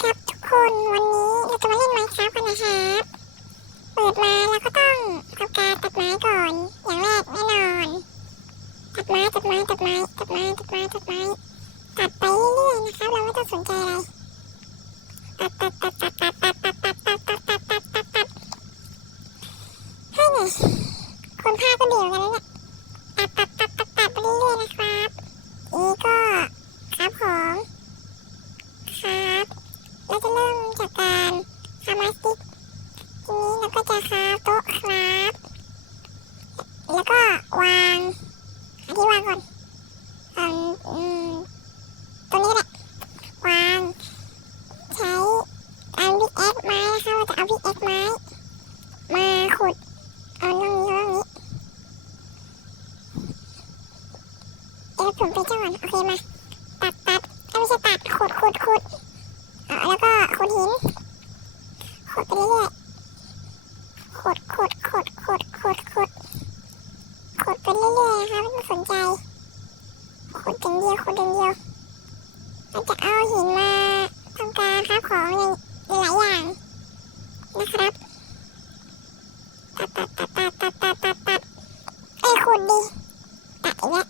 ครับทุกคนวันนี้เราจะมาเล่นไมค์ครับกันนะครับเปิดมาแล้วก็ต้องทำการตัดไม้ก่อนอย่างแรกแน่นอนตัดไม้ตัดไม้ตัดไม้ตัดไม้ตัดไม้ตัดไม้ตัดไปเรื่อยๆนะครับเราไม่ต้องสนใจอะไรตัดให้ไงคนภาคก็เดี่ยวกันแล้วเนี่ยตัดไปเรื่อยๆนะครับนี่ก็ครับของครับเราจะเริ่มจากการทำไม้สติ๊กทีนี้เราก็จะครับโต๊ะครับแล้วก็วางหาที่วางก่อนตรงนี้แหละวางใช้การพิกแอคไม้นะคะเราจะเอาพิกแอคไม้มาขุดเอาตรงนี้ผมไปเจ้าก่อนโอเคมาตัดไม่ใช่ตัดขุดแล้วก็ขุดหินขุดไปเรื่อยๆขุดไปเรื่อยๆนะคะไม่ต้องสนใจขุดอย่างเดียวเราจะเอาหินมาทำการค้าของอย่างหลายอย่างนะครับตัดขุดดิตัดอีกแล้ว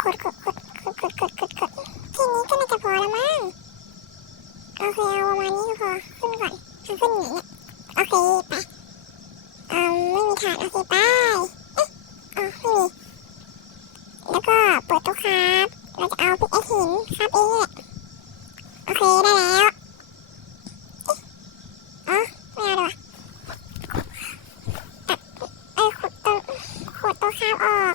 ขุดทีนี้ก็น่าจะพอแล้วมั้งโอเคเอาประมาณนี้ก็พอขึ้นก่อนขึ้นอย่างเงี้ยโอเคไปไม่มีถาดโอเคไปไม่มีแล้วก็เปิดตู้ครับเราจะเอาพิกแอคหินครับเองแหละโอเคได้แล้วไม่เอาดีกว่าตัดขุดตู้ครับออก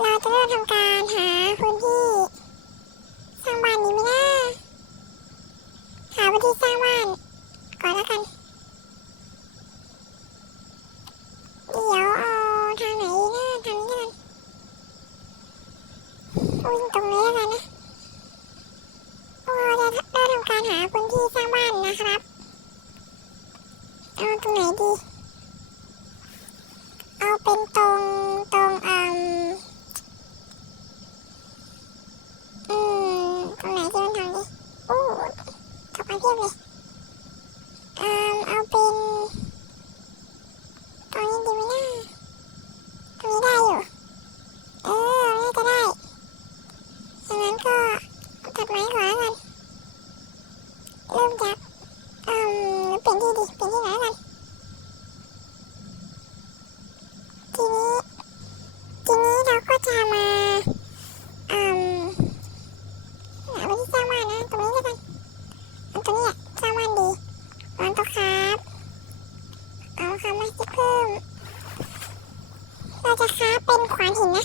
เราจะเริ่มทำการหาพื้นที่สร้างบ้านนี้ไหมนะหาพื้นที่สร้างบ้านก่อนแล้วกันเดี๋ยวเอาทางไหนนะทางนี้กันวิ่งตรงนี้แล้วกันนะเราจะเริ่มทำการหาพื้นที่สร้างบ้านนะครับเอาตรงไหนดีเอาเป็นตรงตรงไหนที่มันทำดีตกมาเพียบเลยเอาเป็นตรงนี้ดีไหมนะตรงนี้ได้อยู่น่าจะได้ดังนั้นก็ตัดไม้ก่อนแล้วกันเริ่มจากเปลี่ยนที่ไหนแล้วกันทีนี้เราก็จะมาหาวิธีสร้างบ้านนะตรงนี้แล้วกันตรงนี้สร้างบ้านดีวางโต๊ะครับเอาค่ะมาสติ๊กเพิ่มเราจะครับเป็นขวานหินนะ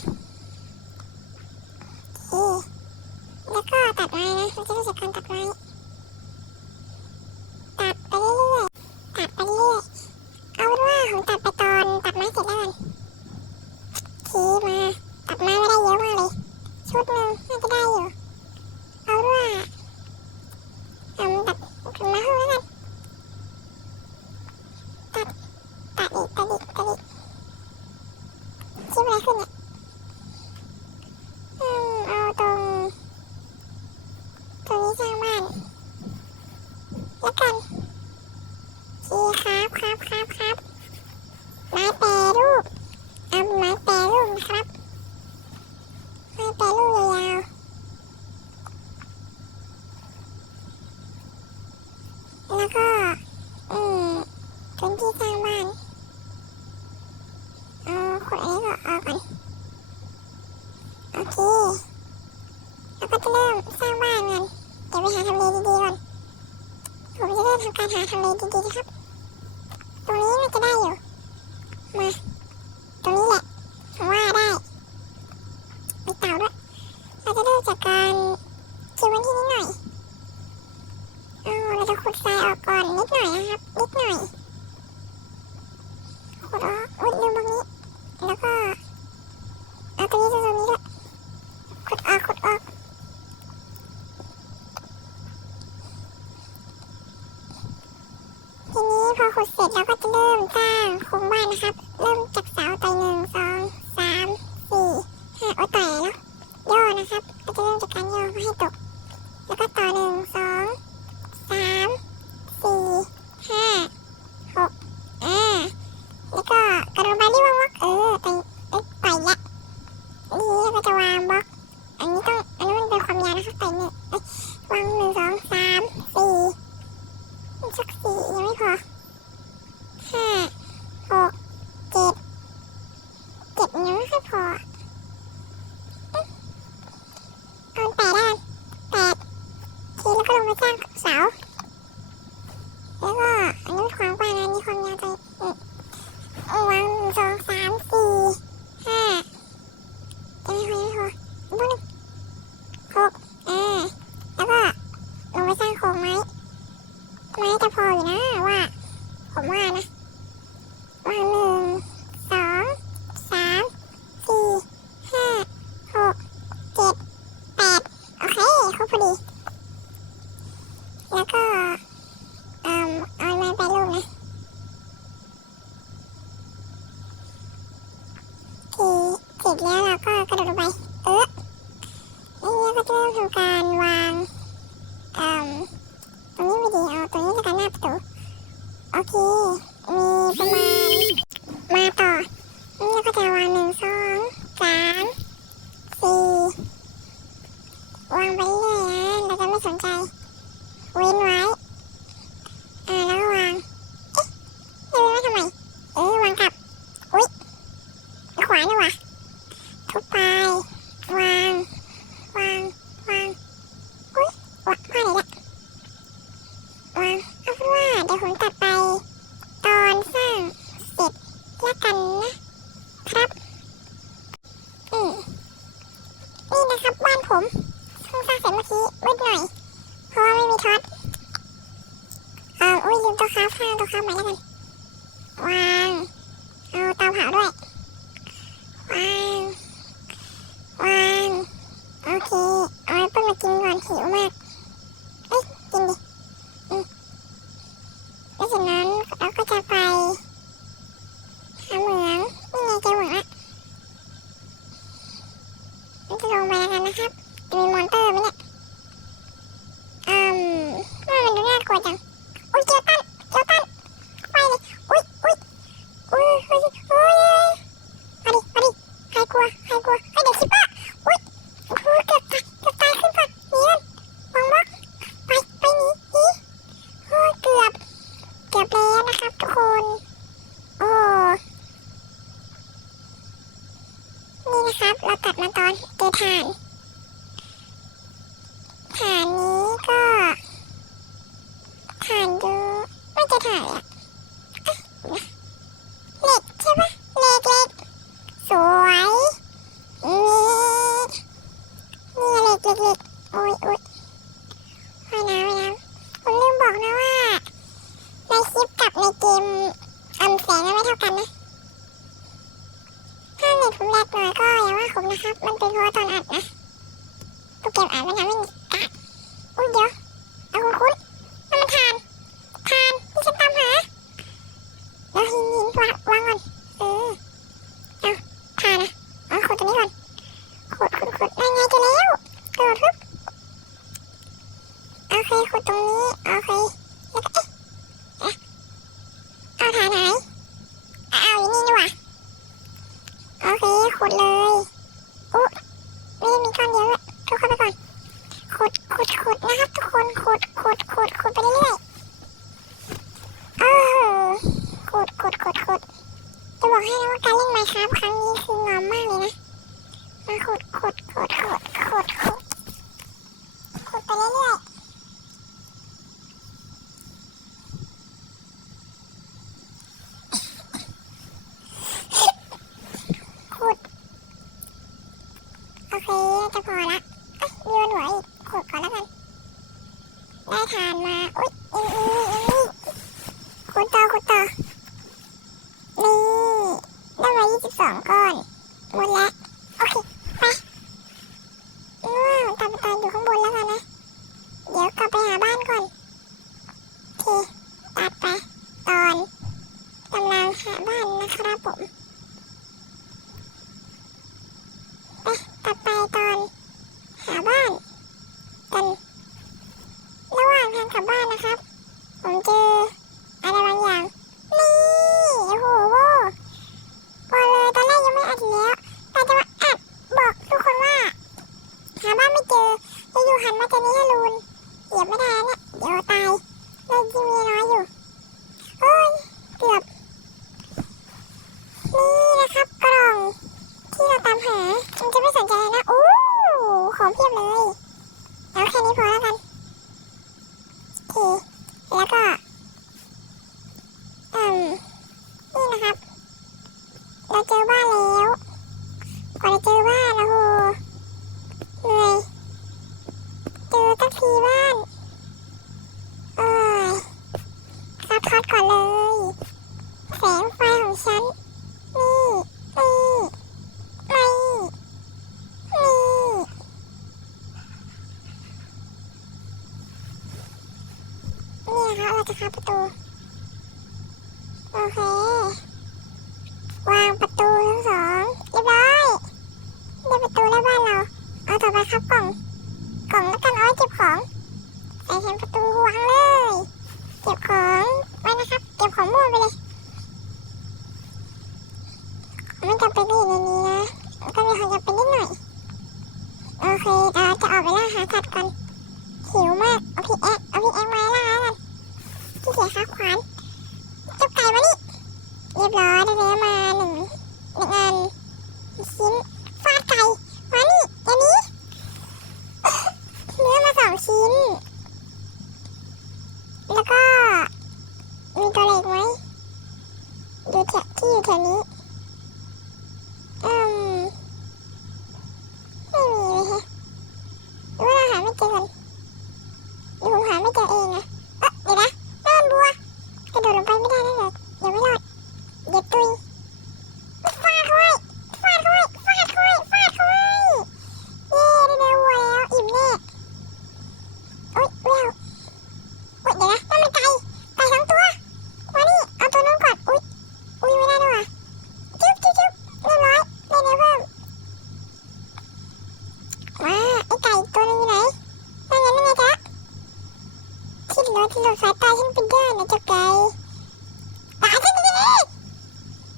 แล้วก็ตัดไม้นะเราจะรู้จักการตัดไม้ตัดไปเรื่อยเอาเป็นว่าผมตัดไปตอนตัดไม้เสร็จแล้วกันมาตัดไม้ไม่ได้เยอะมากเลยชุดหนึ่งน่าจะได้อยู่เอาเป็นว่าตัดมาเพิ่มแล้วกันตัดอีกคิดอะไรขึ้นเนี่ยเอาตรงนี้สร้างบ้านแล้วกันครับไม้แปรรูปเอาไม้แปรรูปนะครับไม้แปรรูปยาวแล้วก็พื้นที่สร้างบ้านเอาขุดอันนี้ก็ออกก่อนโอเคแล้วก็จะเริ่มสร้างบ้านกันเดี๋ยวไปหาทำเลดีๆก่อนผมจะเริ่มทำการหาทำเลดีๆนะครับตรงนี้น่าจะได้อยู่มาตรงนี้แหละผมว่าได้มีเต่าด้วยเราจะเริ่มจากการเก็บพื้นที่นิดหน่อยเราจะขุดทรายออกก่อนนิดหน่อยนะครับขุดออกลืมตรงนี้แล้วก็เอาตรงนี้ด้วยขุดออกทีนี้พอขุดเสร็จเราก็จะเริ่มสร้างโครงบ้านนะครับเริ่มจากเสาต่อย1 2 3 4 5ต่อยแล้วย่อนะครับเราจะเริ่มจากการย่อให้ตกแล้วก็ต่อ1 2 วาง1 2 3 4สัก4ยังไม่พอ5 6 7ยังไม่ค่อยพอเอา8ได้8ทีแล้วก็ลงไปสร้างเสาแล้วก็อันนี้ความกว้างอันนี้ความยาวใจวาง1 2 3 4 5ยังไม่พอบุ้น6แล้วก็ลงไปสร้างโครงไม้จะพออยู่นะว่าผมว่านะวาง1 2 3 4 5 6 7 8โอเคครบพอดีแล้วก็เอาไม้ไปลูกนะทีเสร็จแล้วเราก็กระโดดลงไปแล้วนี้ก็จะเริ่มทำการวางตรงนี้ไม่ดีเอาตรงนี้แล้วกันหน้าประตูโอเคมีประมาณมาต่อนี่ก็จะวาง1 2 3 4วางไปเรื่อยนะเราจะไม่สนใจเว้นไว้แล้วก็วางเว้นไว้ทำไมวางกลับอุ๊ยขวาเลยว่ะทุบไปวางอุ๊ยวางอะไรเนี่ยวางเอาเป็นว่าเดี๋ยวผมตัดไปตอนสร้างเสร็จแล้วกันนะครับนี่นะครับบ้านผมเพิ่งสร้างเสร็จเมื่อกี้มืดหน่อยเพราะว่าไม่มีท็อตอุ้ยลืมตัวค้าสร้างตัวค้าใหม่แล้วกันวางเอาเตาเผาด้วยวางโอเคเอาแอปเปิ้ลมากินก่อนหิวมากกินดิแล้วจากนั้นเราก็จะไปหาเหมืองนี่ไงเจอเหมืองละเราจะลงไปแล้วกันนะครับจะมีมอนเตอร์ไหมเนี่ยมันดูน่ากลัวจังอุ้ยเกียวตันไปเลยอุ้ยมาดิใครกลัวเด็กคิปเปอร์อุ้ยเกือบตายขึ้นก่อนหนีมันวางบล็อกไปหนีเกือบแล้วนะครับทุกคนโอ้นี่นะครับเราตัดมาตอนเจอถ่านนี้ก็ถ่านดูไม่เจอถ่านเลยเหล็กใช่ปะเหล็กสวยนี่เหล็กโอ้ยว่ายน้ำผมลืมบอกนะว่าในคลิปกับในเกมแสงไม่เท่ากันนะถ้าเน็ตผมแรกหน่อยก็อย่าว่าผมนะครับมันเป็นเพราะตอนอัดนะโปรแกรมอัดมันทำให้กะอุ้ยเดี๋ยวเอาคุ้นนั่นมันถ่านที่ฉันตามหาแล้วหินวางก่อนเอาถ่านขุดตรงนี้ก่อนขุดนั่นไงเจอแล้วกระโดดทึบโอเคขุดตรงนี้โอเคแล้วก็เอาถ่านไหนเอาอยู่นี่ดีกว่าโอเคขุดเลยไม่ได้มีก้อนเดียวด้วยทุกคนไปก่อนขุดนะครับทุกคนขุดไปเรื่อยขุดจะบอกให้นะว่าการเล่น Minecraft ครั้งนี้คืองอมมากเลยนะมาขุดไปเรื่อยขุดโอเคจะพอละโยนหัวอีกขุดก่อนแล้วกันได้ถ่านมาอุ๊ยนี่ขุดต่อนี่ได้มา22 ก้อนหมดแล้วโอเคไปตามไปตอนอยู่ข้างบนแล้วกันนะเดี๋ยวกลับไปหาบ้านก่อนโอเคตัดไปตอนกำลังหาบ้านนะครับผมตัดไปตอนหาบ้านกันระหว่างทางกลับบ้านนะครับผมเจออะไรบางอย่างนี่โอ้โหบอกเลยตอนแรกยังไม่อัดแล้วแต่จะมาอัดบอกทุกคนว่าหาบ้านไม่เจออยู่หันมาเจอนี่ให้ลูน แล้วก็นี่นะครับเราเจอบ้านแล้วกว่าจะเจอบ้านโอ้โหเหนื่อยเจอตั้งทีบ้านเอ้ยครับทอดก่อนเลยแสงไฟของฉันนี่นี่ครับเราจะเข้าประตูโอเควางประตูทั้งสองเรียบร้อยได้ประตูแล้วบ้านเราเอาต่อไปครับกล่องแล้วกันเอาไว้เก็บของใส่เข็มประตูวางเลยเก็บของไว้นะครับเก็บของมั่วไปเลยไม่จำเป็นที่อยู่ในนี้นะก็มีความจำเป็นนิดหน่อยโอเคเราจะออกไปล่าหาสัตว์กันหิวมากเอาพี่แอ๊กมาล่ากันที่เสียค่าขวานเจ้าไก่มานี่เรียบร้อยได้เนื้อมาหนึ่งอันชิ้นฟาดไก่มานี่อันนี้เนื้อมา2 ชิ้นแล้วก็มีตัวเล็กไหมอยู่ที่อยู่แถวนี้ไม่มีเลยฮะหรือว่าเราหาไม่เจอกันหรือผมหาไม่เจอเองนะเดี๋ยวนะนั่นบัวกระโดดลงไปไม่ได้นั่นเหรอเดี๋ยวไม่รอดเดี๋ยวตุยฟาดเข้าไว้เย้ได้เนื้อวัวแล้วอิ่มแน่อุ๊ยไม่เอาอุ๊ยเดี๋ยวนะนั่นมันไก่2 ตัวมานี่เอาตัวนู้นก่อนอุ๊ยไม่ได้ด้วยว่ะจุ๊บเรียบร้อยได้เนื้อเพิ่มว้าไอ้ไก่ตัวนึงอยู่ไหนนั่นไงจ๊ะที่หลบสายตาฉันเป็นย่านนะเจ้าไก่ตายฉันดีเลย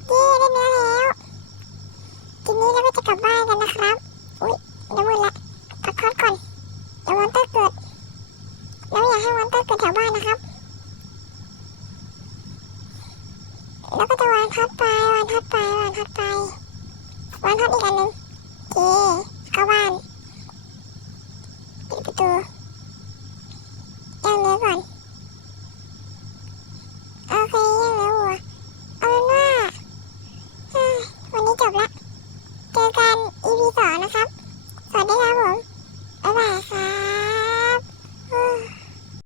เย้ได้เนื้อแล้วทีนี้เราก็จะกลับบ้านกันนะครับอุ๊ยเดี๋ยวหมดละพักก่อนเดี๋ยวมอนเตอร์เกิดแล้วอยากให้มอนเตอร์เกิดแถวบ้านนะครับแล้วก็จะวางทัดไปวางทัดอีกอันหนึ่งโอเคเข้าบ้านปิดประตู